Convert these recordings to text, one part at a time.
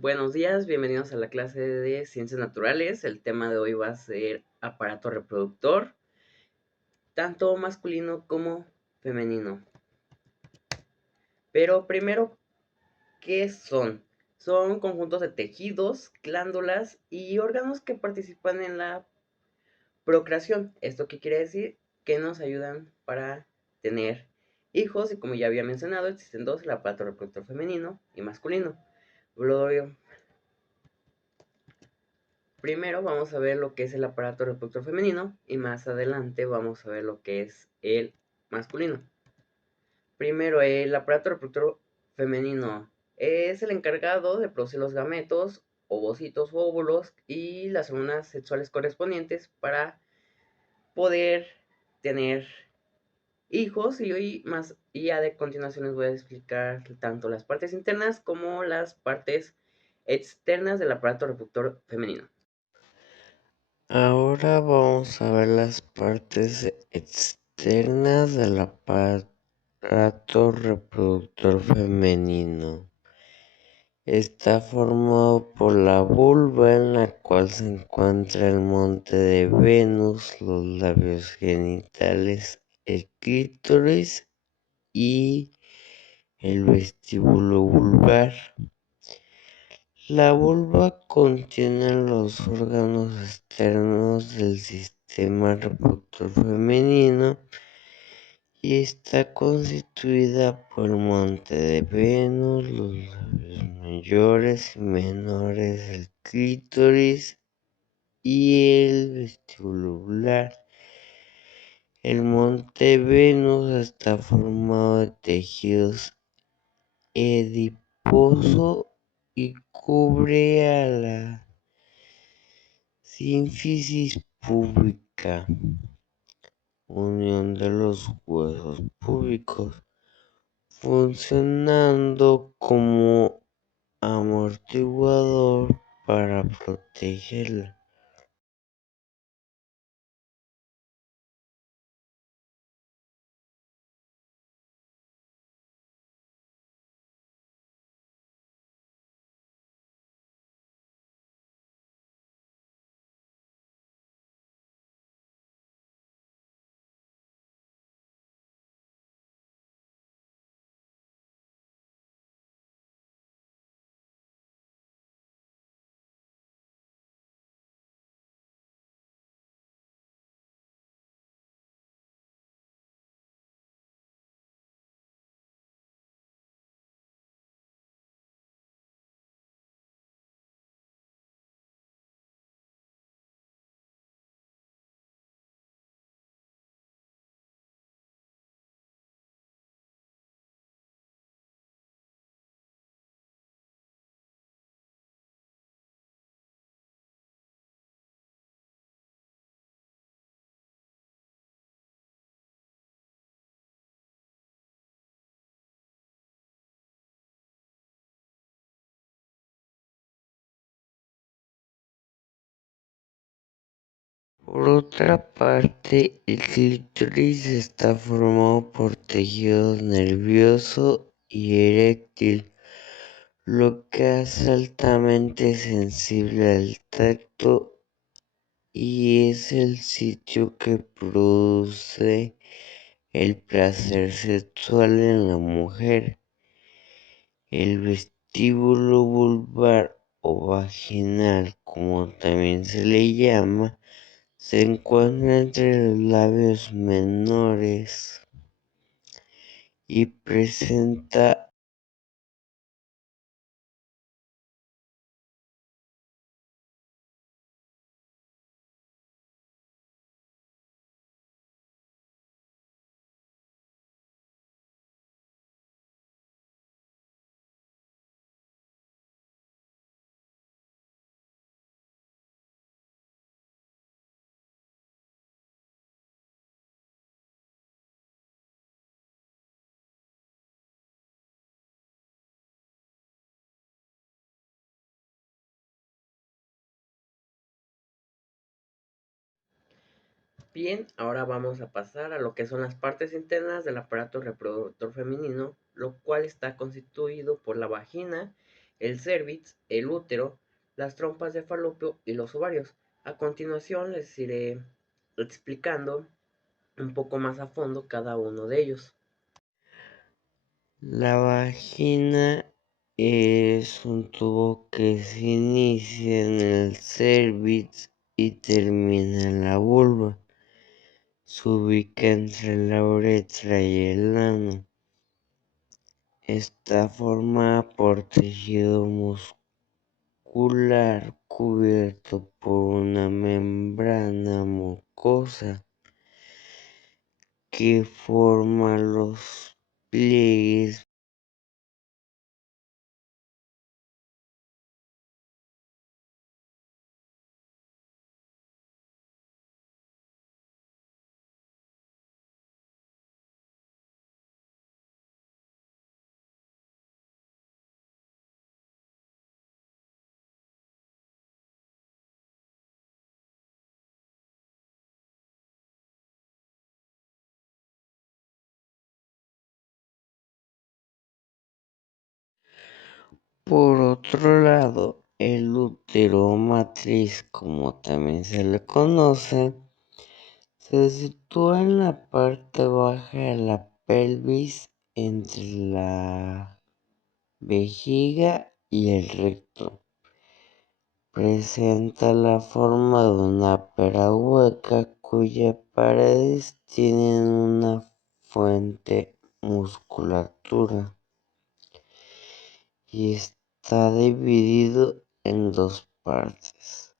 Buenos días, bienvenidos a la clase de Ciencias Naturales. El tema de hoy va a ser aparato reproductor, tanto masculino como femenino. Pero primero, ¿qué son? Son conjuntos de tejidos, glándulas y órganos que participan en la procreación. ¿Esto qué quiere decir? Que nos ayudan para tener hijos y como ya había mencionado, existen dos, el aparato reproductor femenino y masculino. Lo Primero vamos a ver lo que es el aparato reproductor femenino y más adelante vamos a ver lo que es el masculino. Primero, el aparato reproductor femenino es el encargado de producir los gametos, ovocitos o óvulos y las hormonas sexuales correspondientes para poder tener hijos y hoy más y ya de continuación les voy a explicar tanto las partes internas como las partes externas del aparato reproductor femenino. Ahora vamos a ver las partes externas del aparato reproductor femenino. Está formado por la vulva en la cual se encuentra el monte de Venus, los labios genitales, el clítoris y el vestíbulo vulvar. La vulva contiene los órganos externos del sistema reproductor femenino y está constituida por el monte de Venus, los labios mayores y menores, el clítoris y el vestíbulo vulvar. El monte Venus está formado de tejidos adiposo y cubre a la sínfisis púbica, unión de los huesos púbicos, funcionando como amortiguador para protegerla. Por otra parte, el clítoris está formado por tejido nervioso y eréctil, lo que hace altamente sensible al tacto y es el sitio que produce el placer sexual en la mujer. El vestíbulo vulvar o vaginal, como también se le llama, se encuentra entre los labios menores y presenta Bien, ahora vamos a pasar a lo que son las partes internas del aparato reproductor femenino, lo cual está constituido por la vagina, el cérvix, el útero, las trompas de falopio y los ovarios. A continuación les iré explicando un poco más a fondo cada uno de ellos. La vagina es un tubo que se inicia en el cérvix y termina en la vulva. Se ubica entre la uretra y el ano. Está formada por tejido muscular cubierto por una membrana mucosa que forma los pliegues. Por otro lado, el útero o matriz, como también se le conoce, se sitúa en la parte baja de la pelvis entre la vejiga y el recto. Presenta la forma de una pera hueca cuyas paredes tienen una fuerte musculatura y está dividido en dos partes.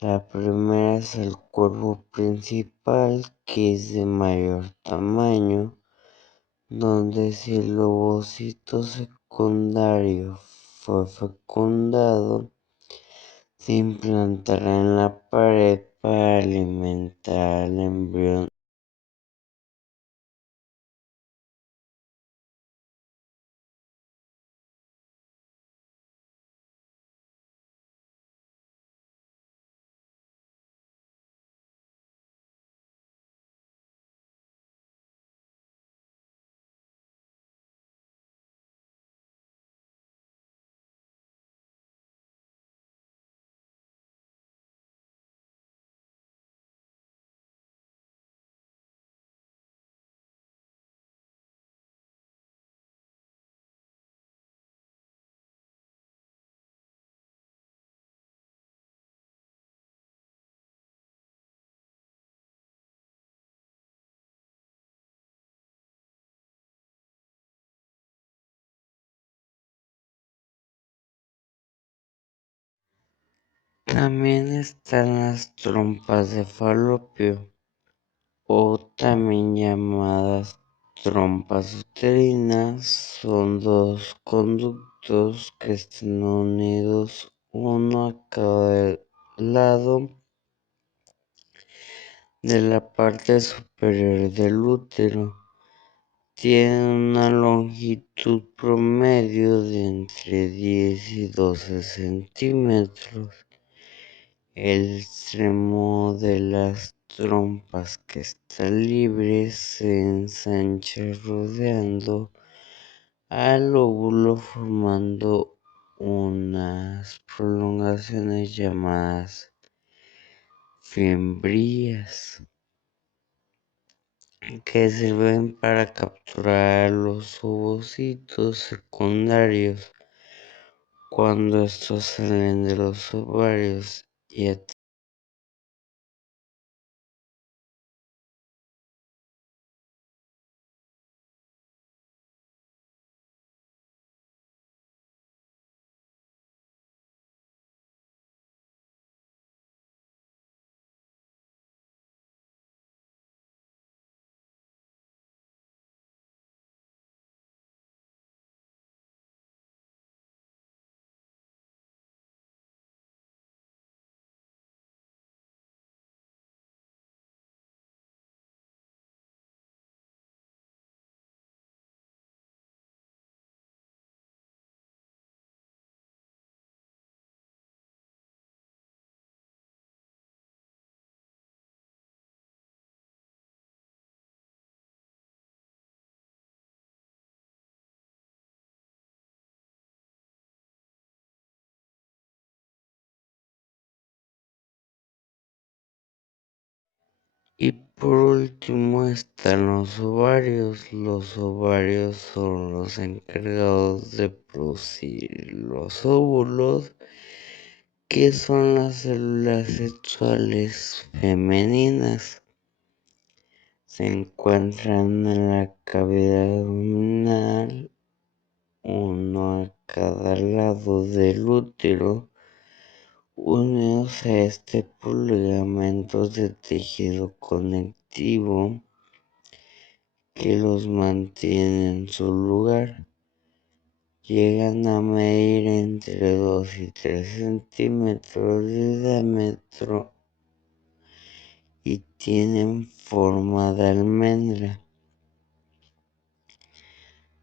La primera es el cuerpo principal, que es de mayor tamaño, donde si el ovocito secundario fue fecundado, se implantará en la pared para alimentar al embrión. También están las trompas de falopio, o también llamadas trompas uterinas. Son dos conductos que están unidos uno a cada lado de la parte superior del útero. Tienen una longitud promedio de entre 10 y 12 centímetros. El extremo de las trompas que está libre se ensancha rodeando al óvulo formando unas prolongaciones llamadas fimbrias que sirven para capturar los ovocitos secundarios cuando estos salen de los ovarios y Y por último están los ovarios. Los ovarios son los encargados de producir los óvulos, que son las células sexuales femeninas. Se encuentran en la cavidad abdominal, uno a cada lado del útero, unidos a este por ligamentos de tejido conectivo que los mantienen en su lugar. Llegan a medir entre 2 y 3 centímetros de diámetro y tienen forma de almendra.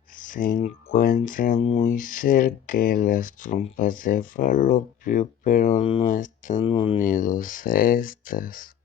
Se encuentran muy cerca de las trompas de falopio, pero no están unidos a estas.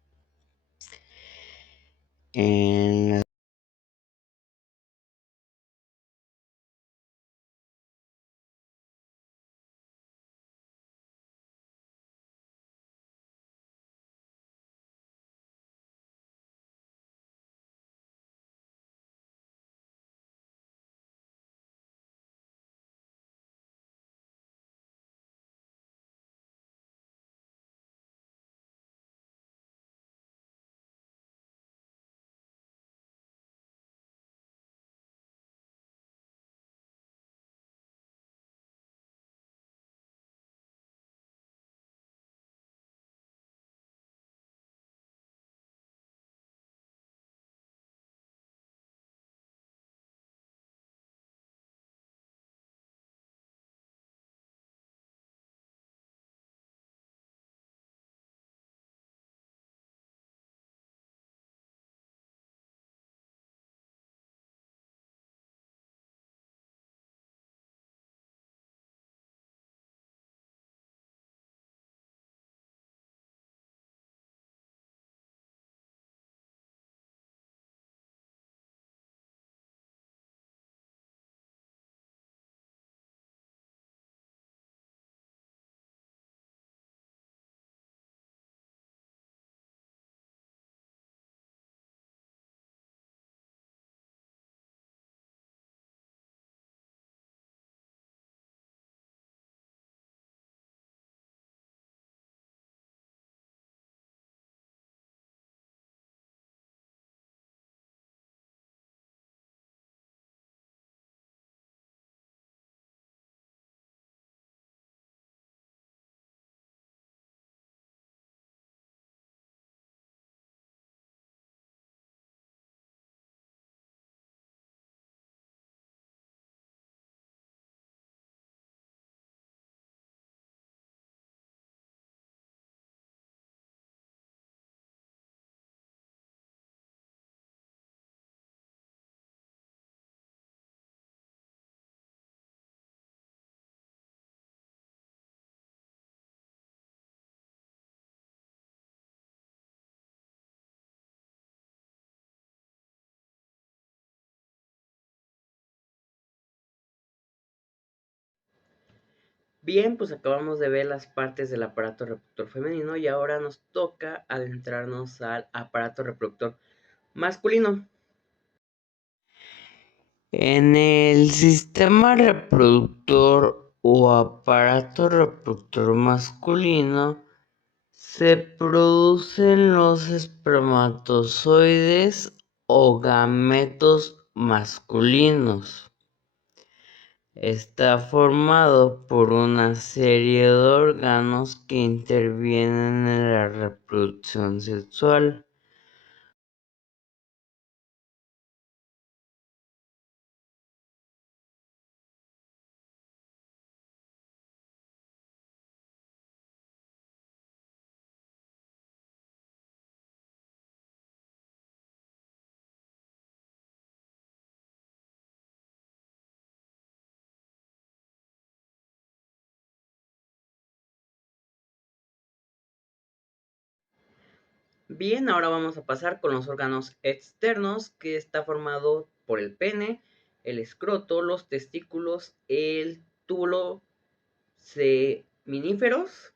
Bien, pues acabamos de ver las partes del aparato reproductor femenino y ahora nos toca adentrarnos al aparato reproductor masculino. En el sistema reproductor o aparato reproductor masculino se producen los espermatozoides o gametos masculinos. Está formado por una serie de órganos que intervienen en la reproducción sexual. Bien, ahora vamos a pasar con los órganos externos, que está formado por el pene, el escroto, los testículos, el túbulo seminíferos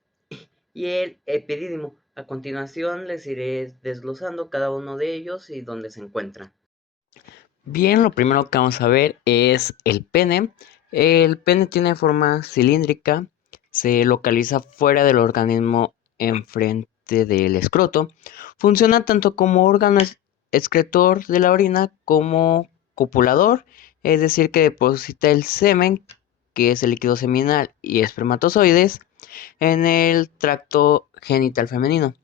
y el epidídimo. A continuación les iré desglosando cada uno de ellos y dónde se encuentran. Bien, lo primero que vamos a ver es el pene. El pene tiene forma cilíndrica, se localiza fuera del organismo enfrente del escroto. Funciona tanto como órgano excretor de la orina como copulador, es decir, que deposita el semen, que es el líquido seminal, y espermatozoides en el tracto genital femenino.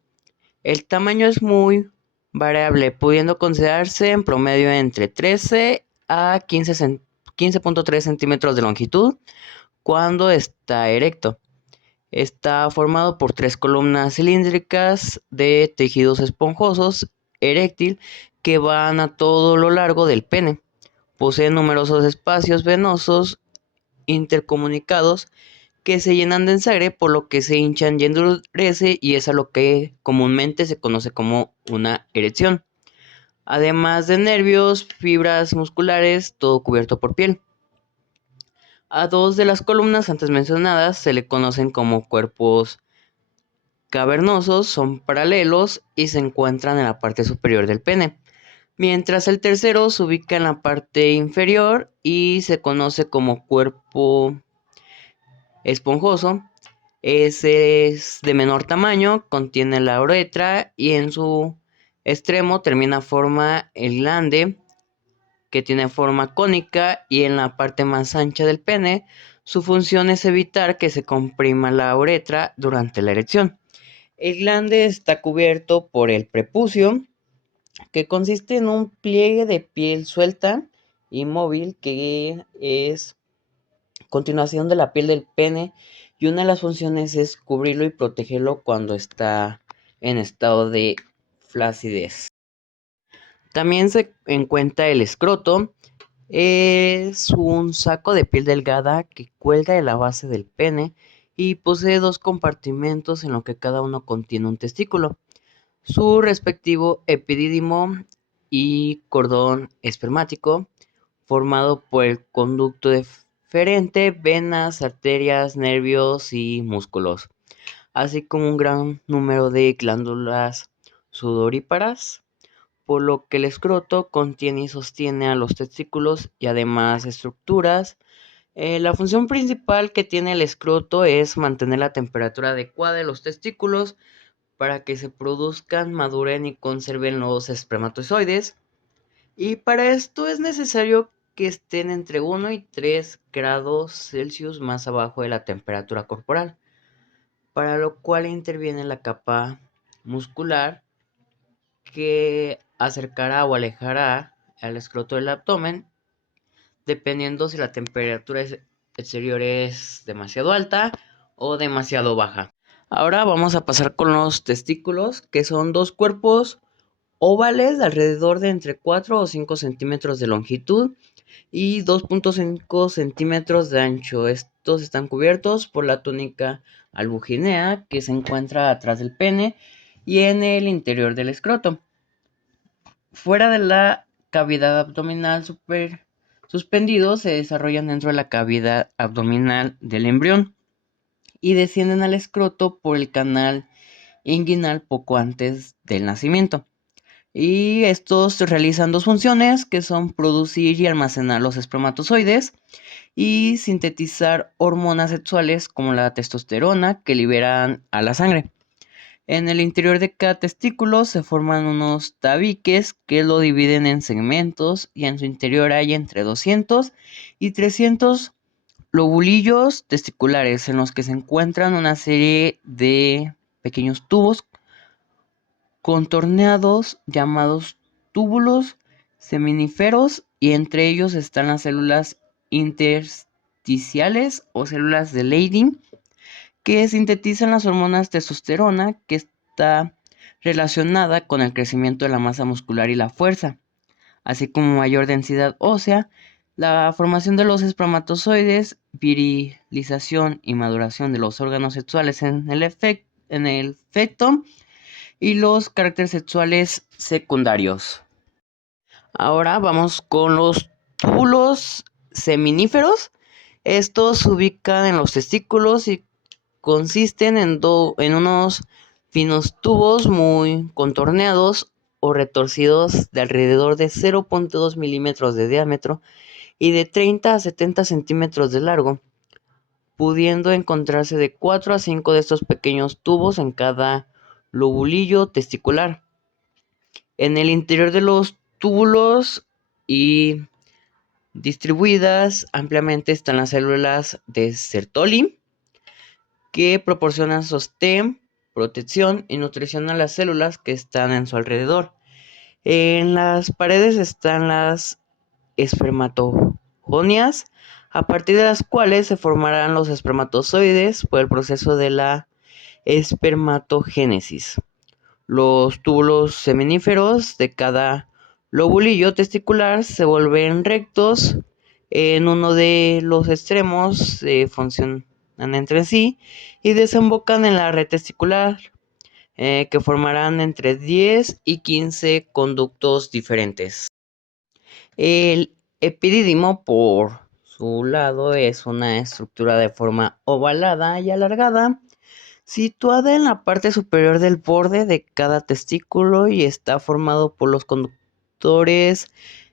El tamaño es muy variable, pudiendo considerarse en promedio entre 13 a 15.3 centímetros de longitud cuando está erecto. Está formado por 3 columnas cilíndricas de tejidos esponjosos eréctil que van a todo lo largo del pene. Posee numerosos espacios venosos intercomunicados que se llenan de sangre, por lo que se hinchan y endurece, y es a lo que comúnmente se conoce como una erección. Además de nervios, fibras musculares, todo cubierto por piel. A dos de las columnas antes mencionadas se le conocen como cuerpos cavernosos, son paralelos y se encuentran en la parte superior del pene, mientras el tercero se ubica en la parte inferior y se conoce como cuerpo esponjoso. Ese es de menor tamaño, contiene la uretra y en su extremo termina forma el glande, que tiene forma cónica, y en la parte más ancha del pene su función es evitar que se comprima la uretra durante la erección. El glande está cubierto por el prepucio, que consiste en un pliegue de piel suelta y móvil que es continuación de la piel del pene, y una de las funciones es cubrirlo y protegerlo cuando está en estado de flacidez. También se encuentra el escroto. Es un saco de piel delgada que cuelga de la base del pene y posee 2 compartimentos en los que cada uno contiene un testículo, su respectivo epidídimo y cordón espermático, formado por el conducto deferente, venas, arterias, nervios y músculos, así como un gran número de glándulas sudoríparas, por lo que el escroto contiene y sostiene a los testículos y además estructuras. La función principal que tiene el escroto es mantener la temperatura adecuada de los testículos para que se produzcan, maduren y conserven los espermatozoides. Y para esto es necesario que estén entre 1 y 3 grados Celsius más abajo de la temperatura corporal, para lo cual interviene la capa muscular que acercará o alejará al escroto del abdomen, dependiendo si la temperatura exterior es demasiado alta o demasiado baja. Ahora vamos a pasar con los testículos, que son 2 cuerpos ovales de alrededor de entre 4 o 5 centímetros de longitud y 2.5 centímetros de ancho. Estos están cubiertos por la túnica albuginea, que se encuentra atrás del pene y en el interior del escroto. Fuera de la cavidad abdominal suspendidos, se desarrollan dentro de la cavidad abdominal del embrión y descienden al escroto por el canal inguinal poco antes del nacimiento. Y estos realizan 2 funciones, que son producir y almacenar los espermatozoides y sintetizar hormonas sexuales como la testosterona, que liberan a la sangre. En el interior de cada testículo se forman unos tabiques que lo dividen en segmentos, y en su interior hay entre 200 y 300 lobulillos testiculares, en los que se encuentran una serie de pequeños tubos contorneados llamados túbulos seminíferos, y entre ellos están las células intersticiales o células de Leydig, que sintetizan las hormonas testosterona, que está relacionada con el crecimiento de la masa muscular y la fuerza, así como mayor densidad ósea, la formación de los espermatozoides, virilización y maduración de los órganos sexuales en el feto y los caracteres sexuales secundarios. Ahora vamos con los túbulos seminíferos. Estos se ubican en los testículos y consisten en unos finos tubos muy contorneados o retorcidos de alrededor de 0.2 milímetros de diámetro y de 30 a 70 centímetros de largo, pudiendo encontrarse de 4 a 5 de estos pequeños tubos en cada lobulillo testicular. En el interior de los túbulos y distribuidas ampliamente están las células de Sertoli, que proporcionan sostén, protección y nutrición a las células que están en su alrededor. En las paredes están las espermatogonias, a partir de las cuales se formarán los espermatozoides por el proceso de la espermatogénesis. Los túbulos seminíferos de cada lobulillo testicular se vuelven rectos en uno de los extremos, se funcionan entre sí y desembocan en la red testicular, que formarán entre 10 y 15 conductos diferentes. El epidídimo, por su lado, es una estructura de forma ovalada y alargada, situada en la parte superior del borde de cada testículo y está formado por los conductores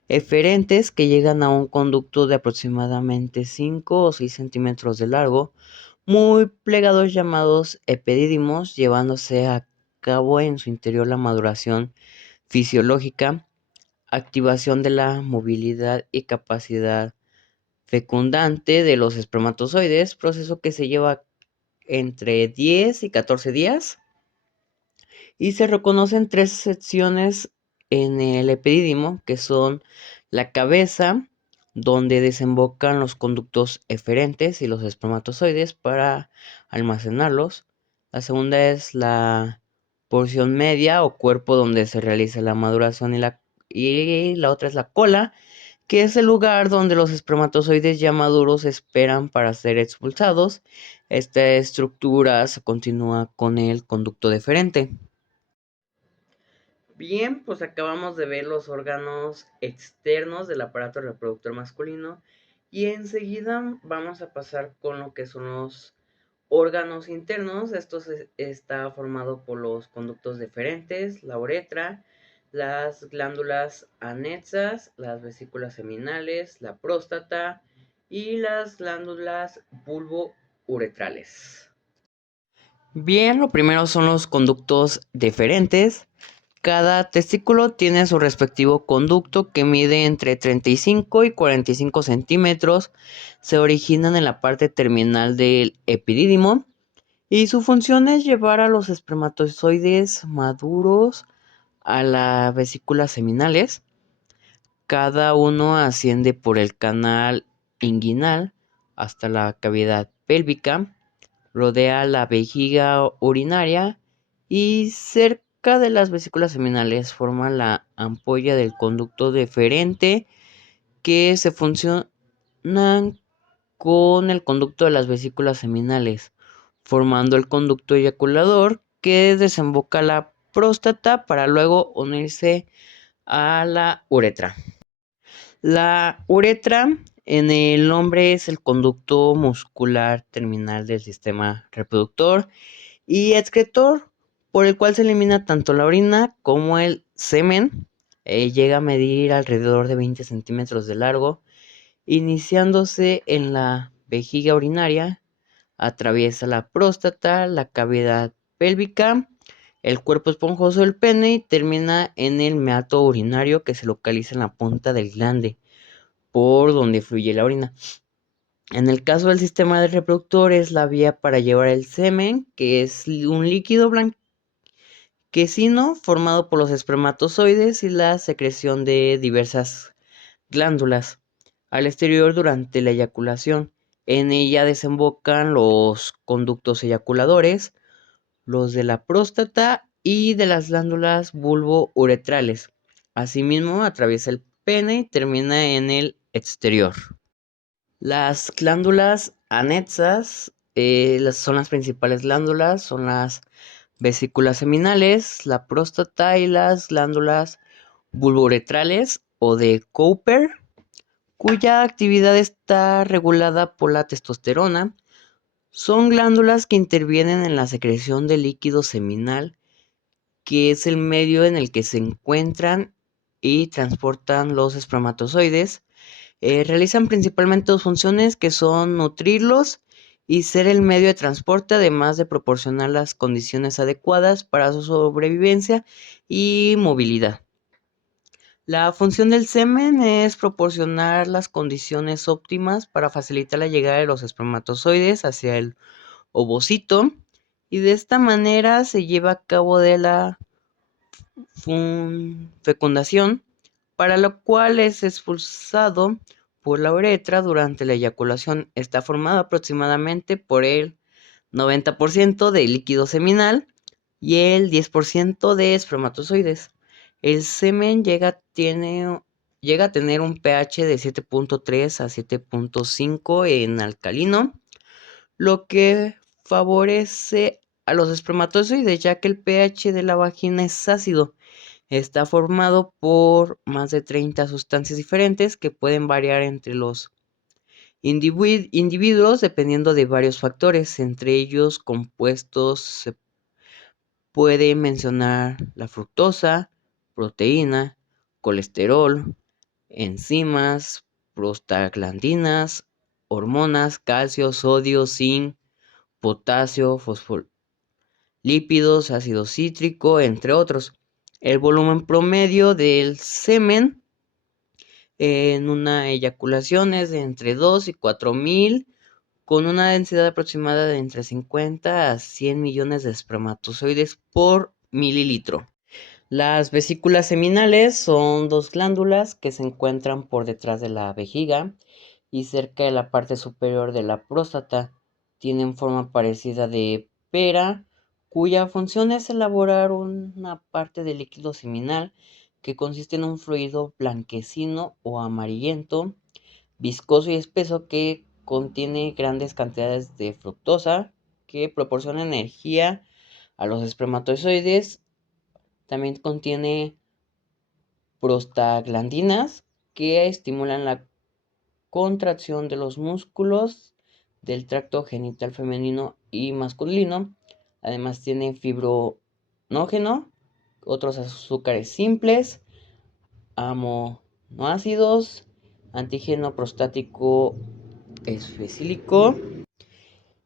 eferentes que llegan a un conducto de aproximadamente 5 o 6 centímetros de largo, muy plegados, llamados epidídimos, llevándose a cabo en su interior la maduración fisiológica, activación de la movilidad y capacidad fecundante de los espermatozoides, proceso que se lleva entre 10 y 14 días, y se reconocen tres secciones en el epidídimo, que son la cabeza, donde desembocan los conductos eferentes y los espermatozoides para almacenarlos. La segunda es la porción media o cuerpo, donde se realiza la maduración, y la otra es la cola, que es el lugar donde los espermatozoides ya maduros esperan para ser expulsados. Esta estructura se continúa con el conducto deferente. Bien, pues acabamos de ver los órganos externos del aparato reproductor masculino y enseguida vamos a pasar con lo que son los órganos internos. Esto está formado por los conductos deferentes, la uretra, las glándulas anexas, las vesículas seminales, la próstata y las glándulas bulbouretrales. Bien, lo primero son los conductos deferentes. Cada testículo tiene su respectivo conducto que mide entre 35 y 45 centímetros. Se originan en la parte terminal del epidídimo y su función es llevar a los espermatozoides maduros a las vesículas seminales. Cada uno asciende por el canal inguinal hasta la cavidad pélvica, rodea la vejiga urinaria y cerca de las vesículas seminales forma la ampolla del conducto deferente, que se funcionan con el conducto de las vesículas seminales, formando el conducto eyaculador que desemboca a la próstata para luego unirse a la uretra. La uretra en el hombre es el conducto muscular terminal del sistema reproductor y excretor, por el cual se elimina tanto la orina como el semen. Llega a medir alrededor de 20 centímetros de largo, iniciándose en la vejiga urinaria, atraviesa la próstata, la cavidad pélvica, el cuerpo esponjoso del pene y termina en el meato urinario, que se localiza en la punta del glande por donde fluye la orina. En el caso del sistema del reproductor es la vía para llevar el semen, que es un líquido blanquecino formado por los espermatozoides y la secreción de diversas glándulas al exterior durante la eyaculación. En ella desembocan los conductos eyaculadores, los de la próstata y de las glándulas bulbouretrales. Asimismo, atraviesa el pene y termina en el exterior. Las glándulas anexas son las principales glándulas, son las vesículas seminales, la próstata y las glándulas bulbouretrales o de Cooper, cuya actividad está regulada por la testosterona. Son glándulas que intervienen en la secreción del líquido seminal, que es el medio en el que se encuentran y transportan los espermatozoides. Realizan principalmente dos funciones, que son nutrirlos y ser el medio de transporte, además de proporcionar las condiciones adecuadas para su sobrevivencia y movilidad. La función del semen es proporcionar las condiciones óptimas para facilitar la llegada de los espermatozoides hacia el ovocito, y de esta manera se lleva a cabo de la fecundación, para lo cual es expulsado por la uretra durante la eyaculación. Está formado aproximadamente por el 90% de líquido seminal y el 10% de espermatozoides. El semen llega a tener un pH de 7.3 a 7.5 en alcalino, lo que favorece a los espermatozoides, ya que el pH de la vagina es ácido. Está formado por más de 30 sustancias diferentes que pueden variar entre los individuos dependiendo de varios factores. Entre ellos compuestos se puede mencionar la fructosa, proteína, colesterol, enzimas, prostaglandinas, hormonas, calcio, sodio, zinc, potasio, fosfolípidos, ácido cítrico, entre otros. El volumen promedio del semen en una eyaculación es de entre 2 y 4.000, con una densidad aproximada de entre 50 a 100 millones de espermatozoides por mililitro. Las vesículas seminales son dos glándulas que se encuentran por detrás de la vejiga y cerca de la parte superior de la próstata. Tienen forma parecida de pera, cuya función es elaborar una parte del líquido seminal que consiste en un fluido blanquecino o amarillento, viscoso y espeso, que contiene grandes cantidades de fructosa, que proporciona energía a los espermatozoides. También contiene prostaglandinas, que estimulan la contracción de los músculos del tracto genital femenino y masculino. Además tiene fibronógeno, otros azúcares simples, aminoácidos, antígeno prostático esfecílico,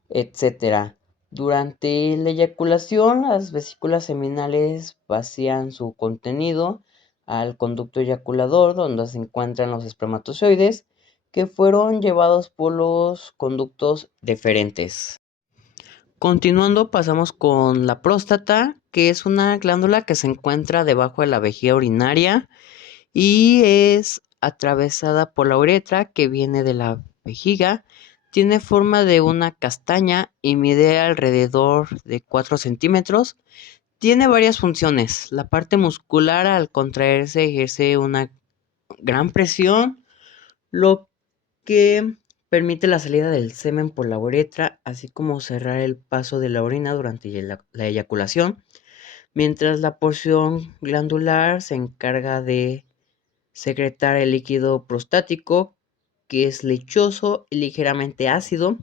etc. Durante la eyaculación, las vesículas seminales vacían su contenido al conducto eyaculador, donde se encuentran los espermatozoides, que fueron llevados por los conductos deferentes. Continuando, pasamos con la próstata, que es una glándula que se encuentra debajo de la vejiga urinaria y es atravesada por la uretra, que viene de la vejiga. Tiene forma de una castaña y mide alrededor de 4 centímetros. Tiene varias funciones. La parte muscular, al contraerse, ejerce una gran presión, lo que permite la salida del semen por la uretra, así como cerrar el paso de la orina durante la eyaculación, mientras la porción glandular se encarga de secretar el líquido prostático, que es lechoso y ligeramente ácido,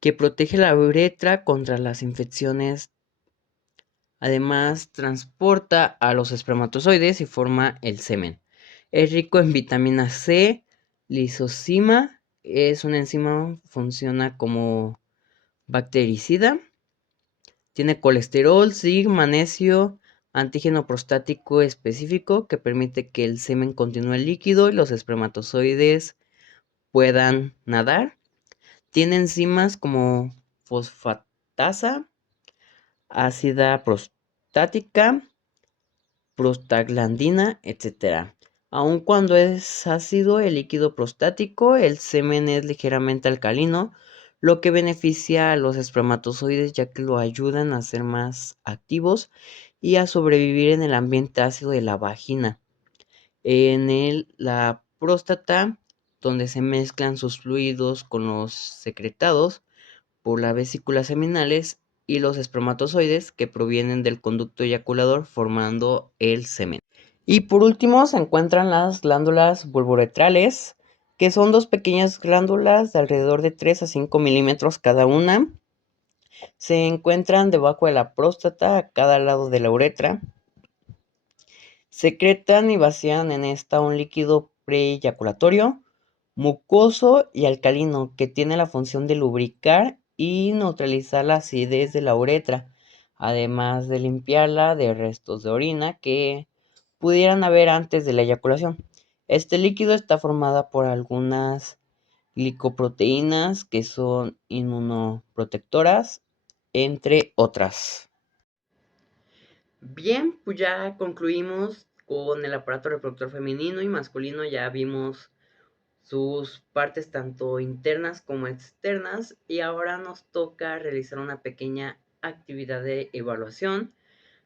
que protege la uretra contra las infecciones. Además, transporta a los espermatozoides y forma el semen. Es rico en vitamina C, lisozima, es una enzima, funciona como bactericida. Tiene colesterol, zinc, magnesio, antígeno prostático específico que permite que el semen continúe líquido y los espermatozoides puedan nadar. Tiene enzimas como fosfatasa, ácida prostática, prostaglandina, etc. Aun cuando es ácido el líquido prostático, el semen es ligeramente alcalino, lo que beneficia a los espermatozoides, ya que lo ayudan a ser más activos y a sobrevivir en el ambiente ácido de la vagina. La próstata, donde se mezclan sus fluidos con los secretados por las vesículas seminales y los espermatozoides, que provienen del conducto eyaculador, formando el semen. Y por último se encuentran las glándulas vulvoretrales, que son dos pequeñas glándulas de alrededor de 3 a 5 milímetros cada una. Se encuentran debajo de la próstata a cada lado de la uretra. Secretan y vacían en esta un líquido preeyaculatorio, mucoso y alcalino que tiene la función de lubricar y neutralizar la acidez de la uretra, además de limpiarla de restos de orina que pudieran haber antes de la eyaculación. Este líquido está formado por algunas glicoproteínas que son inmunoprotectoras, entre otras. Bien, pues ya concluimos con el aparato reproductor femenino y masculino. Ya vimos sus partes tanto internas como externas y ahora nos toca realizar una pequeña actividad de evaluación,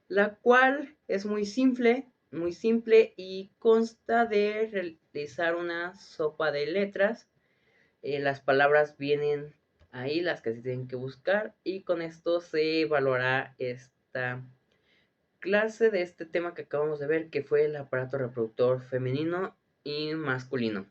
la cual es muy simple y consta de realizar una sopa de letras. Las palabras vienen ahí, las que se tienen que buscar, y con esto se evaluará esta clase de este tema que acabamos de ver, que fue el aparato reproductor femenino y masculino.